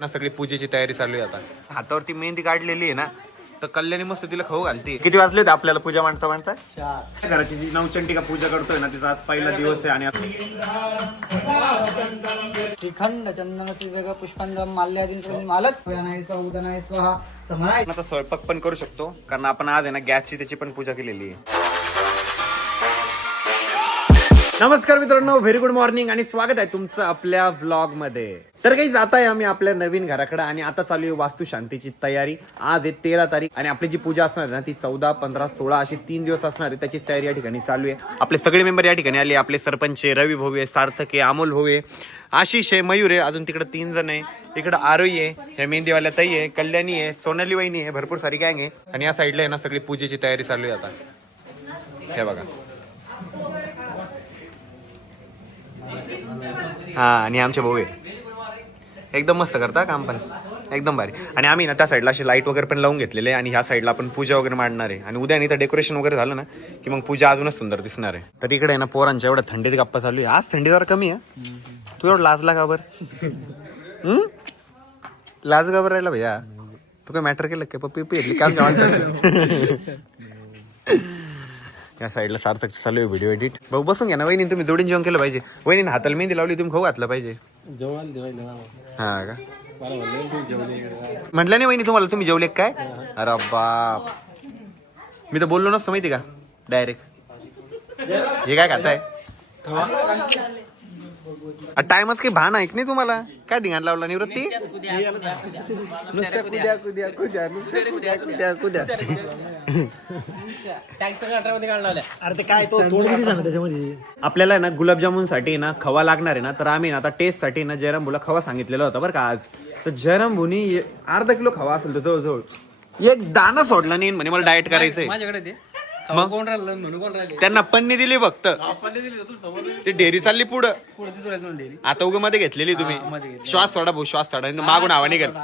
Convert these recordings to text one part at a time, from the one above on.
ना सगळी पूजेची तयारी चालू आहे आता. हातावरती मेहंदी काढलेली आहे ना. तर कल्याणी मस्त तिला खाऊ घालते. किती वाजले आपल्याला पूजा मांडता मांडता? घराची जी नवचंडिका पूजा करतोय ना तिचा आज पहिला दिवस आहे आणि श्रीखंड चंदन श्रीवेग पुष्पांग माल्यादीन सगळं मालक. उदनाय स्वा उदनाय स्वाहा आता स्वयंपाक पण करू शकतो कारण आपण आज आहे ना गॅसची त्याची पण पूजा केलेली आहे. नमस्कार मित्रांनो व्हेरी गुड मॉर्निंग आणि स्वागत आहे तुमचं आपल्या व्लॉगमध्ये तर काही जात आहे आम्ही आपल्या नवीन घराकडे आणि आता चालू आहे वास्तू शांतीची तयारी. आज आहे तेरा तारीख आणि आपली जी पूजा असणार आहे ना ती चौदा पंधरा सोळा अशी तीन दिवस असणार आहे. त्याचीच तयारी या ठिकाणी चालू आहे. आपले सगळे मेंबर या ठिकाणी आले. आपले सरपंच आहे, रवी भाऊ आहे सार्थक आहे अमोल भाऊ आहे आशिष आहे मयूर आहे अजून तिकडे तीन जण आहे. इकडे आरोही आहे ह्या मेहंदीवाल्या ताई आहे कल्याणी आहे सोनाली वहिनी आहे भरपूर सारी गँग आहे. आणि या साईडला आहे ना सगळी पूजेची तयारी चालू आहे आता. हे बघा. हा आणि आमचे भाऊ आहे. एकदम मस्त करता काम पण. एकदम भारी. आणि आम्ही ना त्या साईडला अशी लाइट वगैरे पण लावून घेतलेले आहे आणि ह्या साईडला आपण पूजा वगैरे मांडणार आहे. आणि उद्या इथं तर डेकोरेशन वगैरे झालं ना की मग पूजा अजूनच सुंदर दिसणार आहे. तर इकडे आहे ना पोरांच्या एवढ्या थंडीत गप्पा चालू आहे. आज थंडी जरा कमी आहे. तू एवढं लाजला का बरं. लाज का बरं राहिला भैया? तू काय मॅटर केलं काय पप्पी पिरली काम या साईडला सार्थक चालू आहे व्हिडिओ एडिट भाऊ बसून घ्या ना वहिनी तुम्ही जोडीन जेवण केलं पाहिजे. वहिनी हाताला मेहंदी लावली तुम्ही खाऊ घातलं पाहिजे. हा का? म्हटलं नाही वहिनी तुम्हाला तुम्ही जेवले काय? अरे बाप. मी तर बोललो नसतो माहिती का? डायरेक्ट हे काय खाताय? टाइमच काही भान ऐक नाही तुम्हाला? काय धिंगाण लावला निवृत्ती? नुसत्या कुद्या कुद्या कुद्या. नुसत्या कुद्या कुद्या कुद्या अरे ते काय तो तोंड किती सांग त्याच्यामध्ये? आपल्याला ना गुलाबजामुनसाठी ना खवा लागणार आहे ना तर आम्ही ना आता टेस्टसाठी ना जयराम भूला खवा सांगितलेला होता बरं का आज. तर जयराम भूनी अर्धा किलो खवा असेल तर जवळजवळ एक दाना सोडला नाही म्हणे मला डाएट करायचंय. माझ्याकडे ते. मग? कोण राहिलं? म्हणून कोण राहिले? त्यांना पन्नी दिली फक्त. ती डेअरी चालली पुढं. पुढे राहिले आता उगमध्ये घेतलेली तुम्ही. श्वास सोडा भाऊ श्वास सोडा. नाही तर मागून हवा निघेल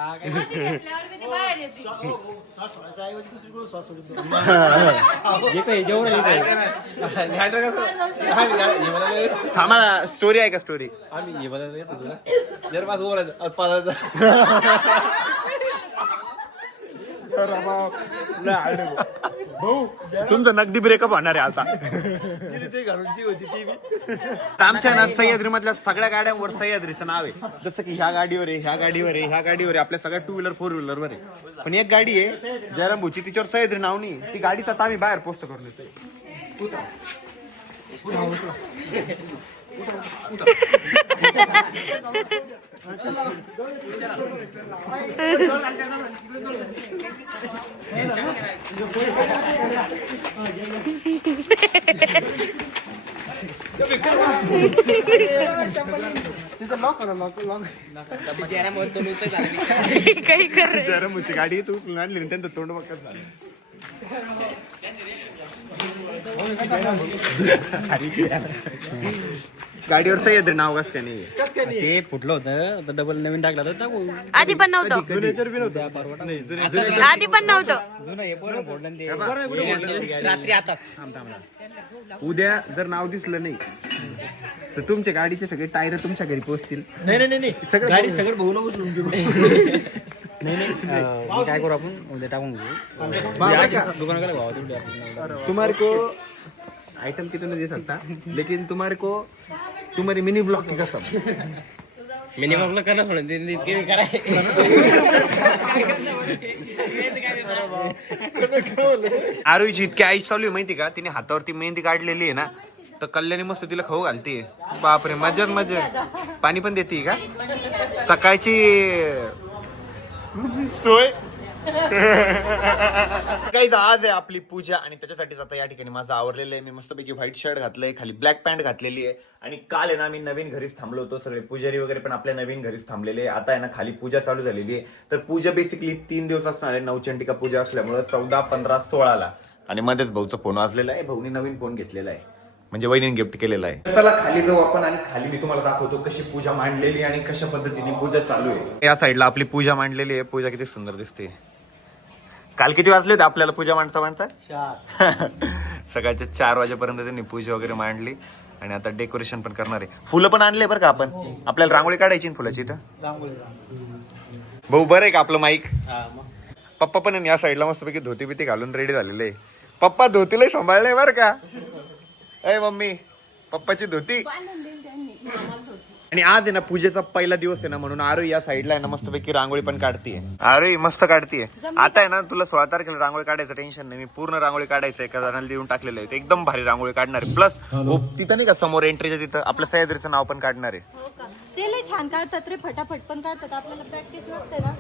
हे काय? जेवढं लिहित थांबा स्टोरी आहे का स्टोरी आम्ही हे बघायला येतो तुला. जर माझं उभं राहायचं आज तुमचं नगदी ब्रेकअप होणार आहे आता. आमच्या ना सह्याद्री मधल्या सगळ्या गाड्यांवर सह्याद्रीचं नाव आहे. जसं की ह्या गाडीवर आहे ह्या गाडीवर आहे ह्या गाडीवर आहे. आपल्या सगळ्या टू व्हीलर फोर व्हीलर वर आहे. पण एक गाडी आहे जयराम भाऊची तिच्यावर सह्याद्री नाव नाही ती गाडी तर आम्ही बाहेर पोस्ट करून देतो देतोय जयराम भाऊची गाडी तू आणली ना त्यांचं तोंड बघत झालं. गाडीवर सह्याद्री नाव कसं काय नाही ते फुटलं होतं तर डबल नवीन टाकला तर टाकू. आधी पण नव्हतं. आधी पण नव्हतं. जुनं हे पोरं फोडलं आणि ते उद्या जर नाव दिसलं नाही तर तुमच्या गाडीचे सगळे टायर तुमच्या घरी पोहोचतील नाही नाही नाही सगळं गाडी सगळं नाही नाही. अं, काय करू आपण? उद्या टाकून घेऊ. दुकान भावा तेवढी आपण. तुम्हारे को आइटम कितने दे सकता लेकिन तुम्हारे को तुम्हारी मिनी ब्लॉक की कसम. मिनिमम करणार सोडून ते इतके कराय आरोहीची इतकी आईश चालू आहे माहिती का? तिने हातावरती मेहंदी काढलेली आहे ना तर कल्याणी मस्त तिला खाऊ घालते बापरे मजाच मजा पाणी पण देते का? सकाळची सोय. काही आज आहे आपली पूजा आणि त्याच्यासाठीच आता या ठिकाणी माझं आवरलेलं आहे. मी मस्तपैकी व्हाईट शर्ट घातलंय खाली ब्लॅक पॅन्ट घातलेली आहे. आणि काल आहे ना मी नवीन घरीच थांबलो होतो. सगळे पुजारी वगैरे पण आपल्या नवीन घरीच थांबलेले आहे. आता आहे ना खाली पूजा चालू झालेली आहे. तर पूजा बेसिकली तीन दिवस असणार आहे. नवचंडिका पूजा असल्यामुळे चौदा पंधरा सोळाला. आणि मध्येच भाऊचा फोन वाजलेला आहे. भाऊनी नवीन फोन घेतलेला आहे. म्हणजे वहिनी गिफ्ट केलेला आहे. चला खाली जाऊ आपण आणि खाली मी तुम्हाला दाखवतो कशी पूजा मांडलेली आणि कशा पद्धतीने पूजा चालू आहे. या साईडला आपली पूजा मांडलेली आहे. पूजा किती सुंदर दिसते. काल किती वाजले होते आपल्याला पूजा मांडता मांडता? चार. सकाळच्या चार वाजेपर्यंत त्यांनी पूजा वगैरे मांडली आणि आता डेकोरेशन पण करणार आहे. फुलं पण आणले बरं का आपण? आपल्याला रांगोळी काढायची ना फुलाची इथं? रांगोळी रांगोळी. भाऊ बरं आहे का आपलं माईक पप्पा पण या साईडला मस्तपैकी धोती बिती घालून रेडी झालेले पप्पा धोतीलाही सांभाळलंय बरं का? अय मम्मी पप्पाची धोती? आणि आज आहे ना पूजेचा पहिला दिवस आहे ना म्हणून आरू या साईडला आहे ना मस्तपैकी रांगोळी पण काढतीये. आरू मस्त काढतीये. आता आहे ना तुला सोळा तारखेला रांगोळी काढायचं टेन्शन नाही. मी पूर्ण रांगोळी काढायचं एका जणाला देऊन टाकलेलं आहे. ते एकदम भारी रांगोळी काढणार आहे. प्लस तिथं नाही का समोर एंट्रीच्या तिथं आपल्या सह्याद्रीचं नाव पण काढणार आहे. हो का? ते लय छान काढतात रे फटाफट पण काढतात. आपल्याला प्रॅक्टिस नसते ना.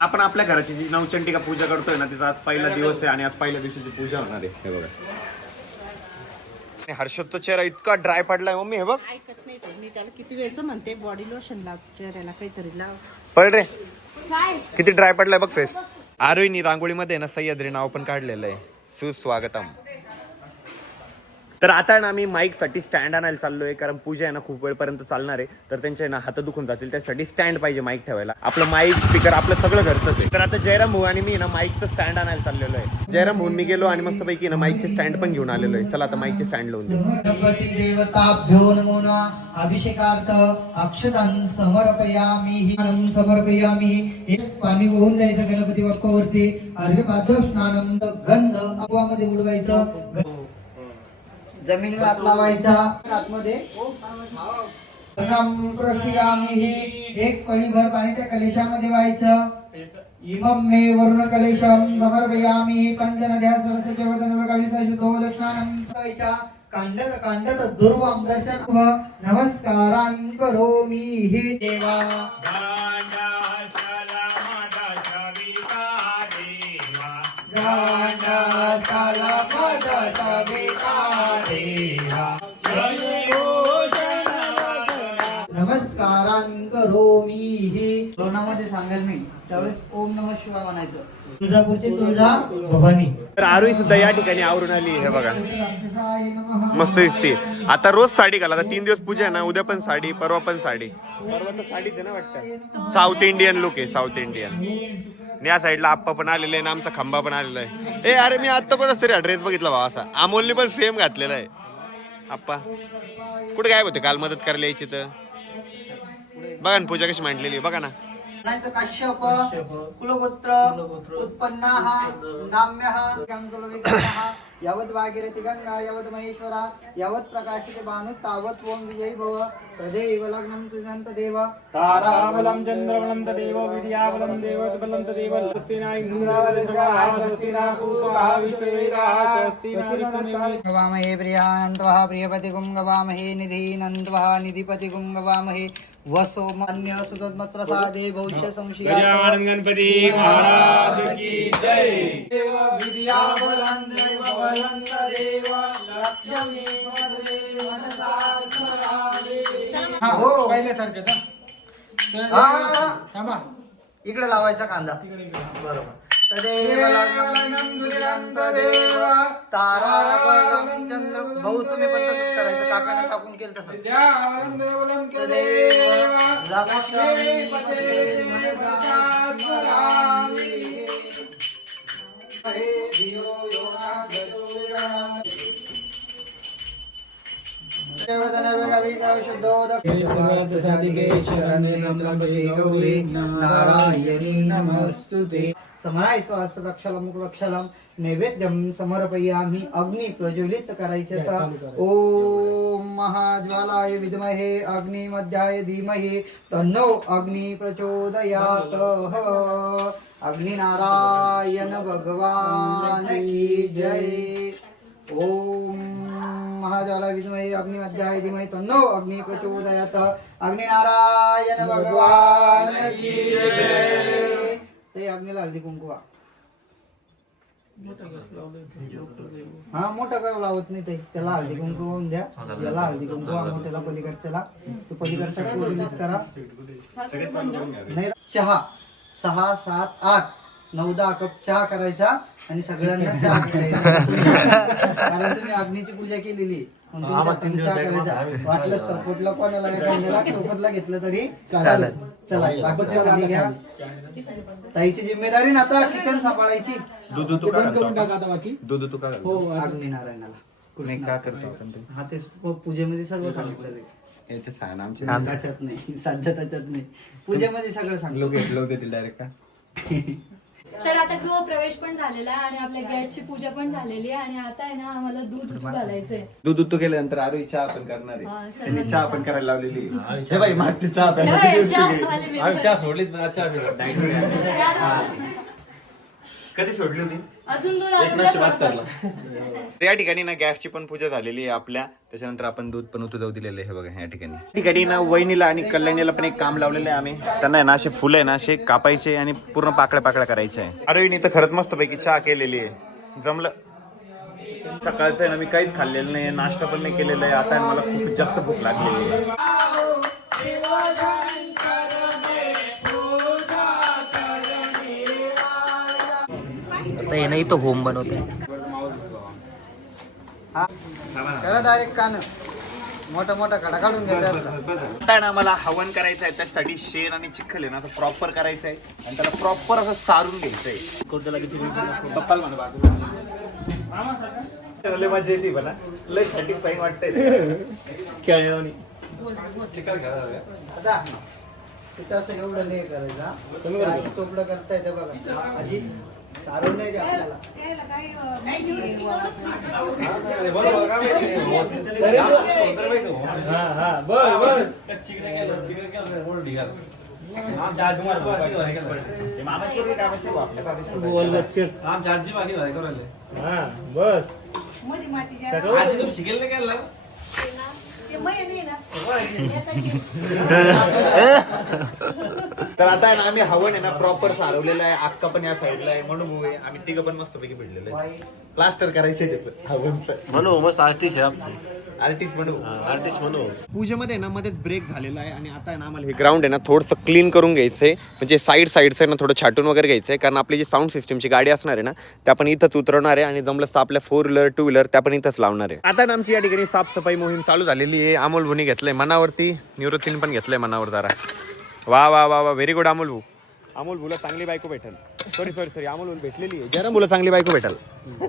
आपण आपल्या घराची जी नवचंडिका पूजा करतोय ना तिचा आज पहिला दिवस आहे आणि आज पहिल्या दिवशीची पूजा होणार आहे. हे बघा. आणि हर्षदचा चेहरा इतका ड्राय पडलाय मम्मी हे बघ. ऐकत नाही ते मी त्याला किती वेळचं म्हणते बॉडी लोशन लाव चेहऱ्याला काहीतरी लाव. पड रे. काय? किती ड्राय पडलाय बघ फेस आरोहीनी रांगोळीमध्ये ना सह्याद्री नाव पण काढलेलं आहे. सुस्वागतम. तर आता आहे ना आम्ही माईकसाठी स्टँड आणायला चाललोय कारण पूजा आहे ना खूप वेळपर्यंत चालणार आहे. तर त्यांच्या ना हात दुखून जातील त्यासाठी स्टँड पाहिजे माईक ठेवायला. आपलं माईक स्पीकर आपलं सगळं घरचंच आहे. तर आता जयराम भाऊ आणि मी ना माईकचं स्टँड आणायला चाललेलो आहे. जयराम भाऊ मी गेलो आणि मस्तपैकी ना माईकचे स्टँड पण घेऊन आलेलो आहे. चला आता माईकचे स्टँड लावून देऊ. अभिषेकार्थ अक्षदान समर्पयामी समर्पयामी. पाणी होऊन जायचं गणपती बाप्पावरती अर्घ्य पाद्य स्नानम गंध अवामध्ये उडवायचं. जमिनीला हात लावायचा. आतमध्ये. प्रणाम पृष्ठयामी ही एक पळीभर पाणी त्या कलेशामध्ये व्हायचं. इमम मे वरुण कलेशं समर्पयामि पञ्चनद्या सरस्वती वदनवकाळी शुद्धो दक्षानं सवैचा कांडत कांडत दुर्वं दर्शन नमस्कारां करोमी हे देवा लोणामध्ये सांगेल मी. त्यावेळेस ओम नम शिवाय म्हणायचं. तुळजापूरची तुळजा भवानी. तर आरोही सुद्धा या ठिकाणी आवरून आली हे बघा. मस्त दिसते. आता रोज साडी घाला. आता तीन दिवस पूजा आहे ना उद्या पण साडी परवा पण साडी. परवा तर साडीच आहे ना वाटतं? साऊथ इंडियन लुक आहे साऊथ इंडियन आणि या साईडला आप्पा पण आलेला आहे ना आमचा खंबा पण आलेला आहे. ए अरे मी आत्ता कोणाच तरी ड्रेस बघितला भावा असा. अमोलने पण सेम घातलेला आहे. आप्पा कुठे काय होते? काल मदत करायला यायची तर. बघा ना पूजा कशी मांडलेली बघा ना. म्हणायचं काश्यप कुलगोत्र उत्पन्न हा नाम्य हा यावत भागीरथी गंगा यावत महेश्वरा यावत प्रकाशिते भानु तावत ओम विजयी भव तदेव लग्नं तुझंत देव। ताराबलं चंद्रबलं तदेव विद्याबलं देवबलं तदेव। स्वस्ति न इंद्रावति स्वस्ति न पूर्वः विश्ववेदाः स्वस्ति न ऋतुनिमिषः गवामहे प्रियानन्त्वः प्रियपति गुं गवामहे निधीनन्त्वः निधिपति गुं गवामहे वसो मन्य सुतमत्प्रसादे भौष्य संशयात् गजानन गणपति महाराज की जय। विद्याबलं देवबलं तदेव लक्ष्मी वदने मनसा स्मरामि. हो. पहिल्यासारखं हा, हा, हा. थांबा. इकडे लावायचा कांदा. बरोबर. देव चंद्र भाऊ तुम्ही पण तसंच करायचं काकाने टाकून केलं तसं विद्याबलं नारायणी नमस्तुते समाय स्वास्थ प्रक्षलम प्रक्षलम नैवेद्यम समर्पयामी। अग्नि प्रज्वलित करायचे तर ओम महाज्वालाय विद्महे अग्निमध्याय धीमहि तन्नो अग्नि प्रचोदयात। अग्निनारायण भगवान की जय। ओम महाजाला विद्महे अग्निमध्याय धीमहि तन्नो अग्नि प्रचोदयात। अग्निनारायण भगवान की जय। ते अग्नीला हळदी कुंकुवा हा मोठा काय लावत नाही ते. त्याला हळदी कुंकू वाहून द्या. याला हळदी कुंकू वाहून मोठ्याला पलीकडच्याला. तो पलीकडचा कोरिमित करा. नाही चहा. सहा सात आठ. नऊ दहा कप चहा करायचा आणि सगळ्यांना चहा पिळायचा. कारण तुम्ही अग्नीची पूजा केलेली. वाटलं सपोर्टला कोणाला एखाद्याला सोबतला घेतलं तरी चालेल. चला बाकीच्या खाली घ्या ताईची जिम्मेदारी ना आता किचन सांभाळायची. दूध तू बंद करून टाका आता बाकी. दूध तू का हो अग्निनारायणाला नाही का करतो हा. ते पूजेमध्ये सर्व सांगितलं जाईल त्याच्यात नाही. सध्या त्याच्यात नाही. पूजेमध्ये सगळं सांगलो लोक देतील डायरेक्ट का? तर आता गृहप्रवेश पण झालेला आहे आणि आपल्या गॅसची पूजा पण झालेली आहे आणि आता आहे ना आम्हाला दूध उतू घालायचंय दूध उतू केल्यानंतर आरोही चहा पण करणार आहे त्यांनी चहा पण चहा. करायला लावलेली आहे. हे बाई मागची चहा प्यायला किती चहा. आम्ही सोडलीच चहा पिला कधी सोडली होती अजून दूध या ठिकाणी ना गॅसची पण पूजा झालेली आहे आपल्या. त्याच्यानंतर आपण दूध पण उतू जाऊ दिलेलं आहे हे बघा या ठिकाणी. या ठिकाणी ना वहिनीला आणि कल्याणीला पण एक काम लावलेलं आहे आम्ही. त्यांना आहे ना असे फुलं आहे ना असे कापायचे आणि पूर्ण पाकळ्या पाकळ्या करायचे आहे. अरे तर खरंच मस्त पैकी चहा केलेली आहे. जमलं? सकाळचं आहे ना मी काहीच खाल्लेलं नाही नाश्ता पण नाही केलेला आहे. आता मला खूप जास्त भूक लागलेली आहे. नाही तो होम बनवते. त्याला डायरेक्ट कान. मोठा मोठा खडा काढून घ्यायचा ना मला हवन करायचं आहे त्यासाठी शेण आणि चिखल आहे ना असं प्रॉपर करायचं आहे आणि त्याला प्रॉपर असं सारून घ्यायचं आहे लय मजा येते मला. लय सॅटिस्फाईंग वाटतंय. आता तिथं असं एवढं नाही करायचं आजी चोपडं करता येतं बघा. आजी सारून नाही द्या आपल्याला? हा हा बर बर बोल बच्चन. आमच्या आजी बाकी भारी करायला हा बस. मध्ये माती आजी तुम्ही शिकेल नाही ना तर आता आहे ना आम्ही हवन आहे ना प्रॉपर सारवलेलं आहे. अक्का पण या साईडला आहे. म्हणून आहे. आम्ही तिघं पण मस्त पैकी भिडलेलो आहे. प्लास्टर करायचंय त्याचं हवनचं. म्हणू मस्त आर्टिस्ट आहे आमची. आर्टिस्ट म्हणू. आर्टिस्ट म्हणू. पूजेमध्ये ना मध्येच ब्रेक झालेला आहे आणि आता आहे ना आम्हाला हे ग्राउंड आहे ना थोडंसं क्लीन करून घ्यायचंय. म्हणजे साईड साईडचं आहे ना थोडं छाटून वगैरे घ्यायचंय. कारण आपली जी साऊंड सिस्टमची गाडी असणार आहे ना त्या पण इथंच उतरवणार आहे आणि जमलं तर आपल्या फोर व्हीलर टू व्हीलर त्या पण इथंच लावणार आहे. आता ना आमची या ठिकाणी साफसफाई मोहीम चालू झालेली आहे. अमोल भूनी घेतलंय मनावरती. निवृत्तीने पण घेतलंय मनावर जरा. वा वा वा वा. व्हेरी गुड अमोल भाऊ. अमोल भूला चांगली बायको भेटल. सॉरी सॉरी सॉरी अमोल भूल भेटलेली आहे. जयराम भूला चांगली बायको भेटल.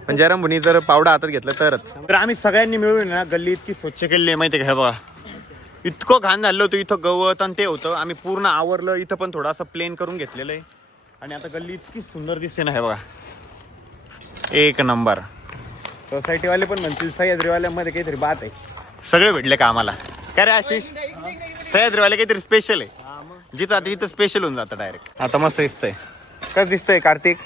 पण जयराम भूनी जर पावडा हातात घेतलं तरच. तर आम्ही सगळ्यांनी मिळून ना गल्ली इतकी स्वच्छ केली आहे माहिती आहे का? हे बघा. इतकं घाण झालं होतं इथं गवत आणि ते होतं. आम्ही पूर्ण आवरलं इथं पण थोडासा प्लेन करून घेतलेलं आहे. आणि आता गल्ली इतकी सुंदर दिसते ना हे बघा. एक नंबर. सोसायटीवाले पण म्हणतील सह्याद्रीवाल्यामध्ये काहीतरी बात आहे. सगळे भेटले का आम्हाला? काय रे आशिष? सह्याद्रीवाले काहीतरी स्पेशल आहे. जिथं आता इथं स्पेशल होऊन जातं डायरेक्ट आता मस्त दिसतंय. कसं दिसतंय कार्तिक?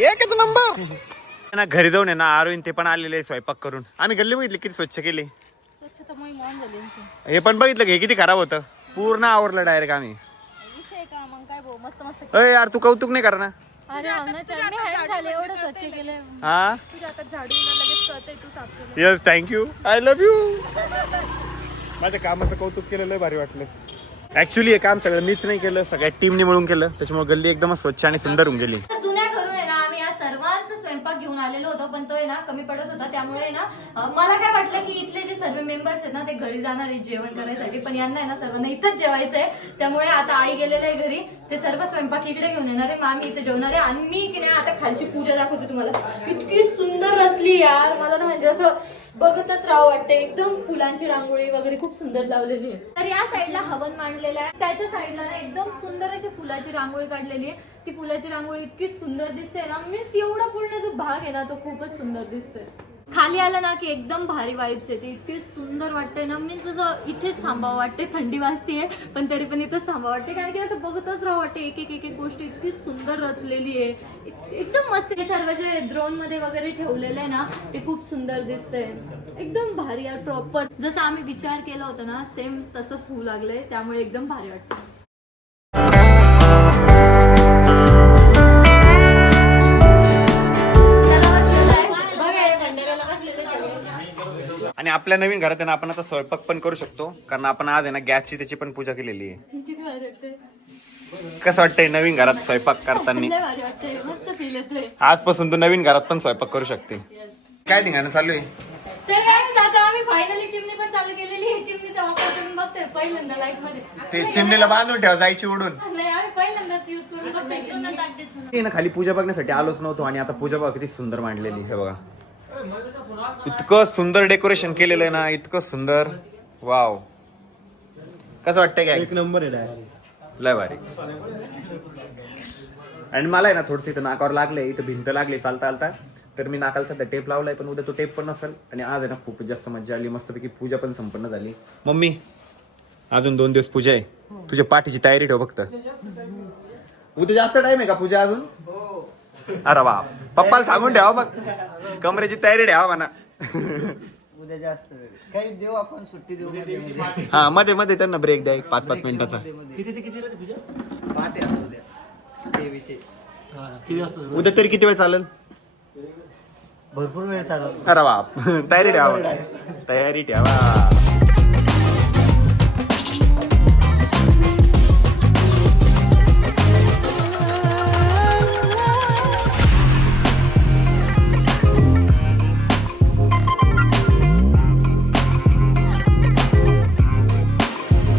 एकच नंबर! ना घरी जाऊन आहे ना आरोईन ते पण आलेले आहे स्वयंपाक करून. आम्ही गल्ली बघितली किती स्वच्छ केली. स्वच्छता मोहीम ऑन झाली आमची. हे पण बघितलं का हे किती खराब होतं. पूर्ण आवरलं डायरेक्ट आम्ही. विषय का मग काय भाऊ मस्त मस्त अय यार तू कौतुक नाही करणार अरे आमच्या हँड झाले एवढं स्वच्छ केलंय हा? तुझ्या आता झाडू ना लगेच कळतंय तू साफ केलं. Yes thank you I love you माझ्या कामाचं कौतुक केलं लय भारी वाटलं. ऍक्च्युली हे काम सगळं मीच नाही केलं सगळ्या टीमने मिळून केलं. त्याच्यामुळे गल्ली एकदमच स्वच्छ आणि सुंदर होऊन गेली जुन्या घरून आहे ना आम्ही या सर्वांचा स्वयंपाक घेऊन आलेलो होतो पण तो आहे ना कमी पडत होता. त्यामुळे ना अं, मला काय वाटलं की इथले जे सर्व मेंबर्स आहेत ना ते घरी जाणार आहेत जेवण करायसाठी. पण यांना आहे ना सर्वांना इथंच जेवायचं आहे त्यामुळे आता आई गेलेले आहे घरी. ते सर्व स्वयंपाक इकडे घेऊन येणार आहे. मामी आम्ही इथे जेवणार आहे. आणि मी की नाही आता खालची पूजा दाखवते तुम्हाला. इतकी सुंदर रचली यार. मला ना म्हणजे असं बघतच राहावं वाटते एकदम फुलांची रांगोळी वगैरे खूप सुंदर लावलेली आहे. तर या साईडला हवन मांडलेलं आहे. त्याच्या साईडला ना एकदम सुंदर अशी फुलाची रांगोळी काढलेली आहे. ती फुलाची रांगोळी इतकी सुंदर दिसते ना. मीन्स एवढा पूर्ण जो भाग आहे ना तो खूपच सुंदर दिसतोय. खाली आलं ना की एकदम भारी वाईब्स येते. इतकी सुंदर वाटते ना. मीन्स असं इथेच थांबावं वाटते थंडी वाजतीये पण तरी पण इथेच थांबावं वाटते कारण की असं बघतच राहावं वाटते एक एक एक एक गोष्ट इतकी सुंदर रचलेली आहे. एकदम मस्त हे सर्व जे ड्रोनमध्ये वगैरे ठेवलेलं आहे ना ते खूप सुंदर दिसतंय. एकदम भारी आहे प्रॉपर जसं आम्ही विचार केला होता ना सेम तसंच होऊ लागलंय. त्यामुळे एकदम भारी वाटतं आणि आपल्या नवीन घरात आहे ना आपण आता स्वयंपाक पण करू शकतो. कारण आपण आज आहे ना गॅसची त्याची पण पूजा केलेली आहे. किती भारी वाटतंय कसं वाटतंय नवीन घरात स्वयंपाक करताना? आजपासून तू नवीन घरात पण स्वयंपाक करू शकते. काय धिंगाणं चालू आहे? ते चिमणीला बांधून ठेवा जायची उडून नाही आम्ही पहिल्यांदाच यूज करून बघतोय चिमणी. मी ना खाली पूजा बघण्यासाठी आलोच नव्हतो आणि आता पूजा बघा किती सुंदर मांडलेली हे बघा. इतकं सुंदर डेकोरेशन केलेलं आहे ना इतकं सुंदर. वाव. कसं वाटतंय काय एक नंबर आहे डायरेक्ट लय भारी. आणि मला आहे ना थोडस इथं नाकावर लागले इथं भिंत लागली चालता चालता. तर मी नाकाला सध्या टेप लावलाय पण उद्या तो टेप पण नसेल. आणि आज आहे ना खूप जास्त मजा आली मस्तपैकी पूजा पण संपन्न झाली. मम्मी अजून दोन दिवस पूजा आहे. तुझ्या पाठीची तयारी ठेव फक्त. उद्या जास्त टाइम आहे का पूजा अजून? अरे वा पप्पाला सांगून ठेवा बघ कमरेची तयारी ठेवा म्हणा. उद्या जास्त वेळ. काही देऊ आपण सुट्टी देऊ मध्ये मध्ये. हा मध्ये मध्ये त्यांना ब्रेक द्या एक पाच पाच मिनिटाचा. मध्ये मध्ये. किती ते किती राहते पूजा? पाठ आहे आता उद्या देवीचे. हा, किती वाजता उद्या तरी किती वेळ चालेल? भरपूर वेळ चालवतो. अरे बाप. तयारी ठेवा तयारी ठेवा.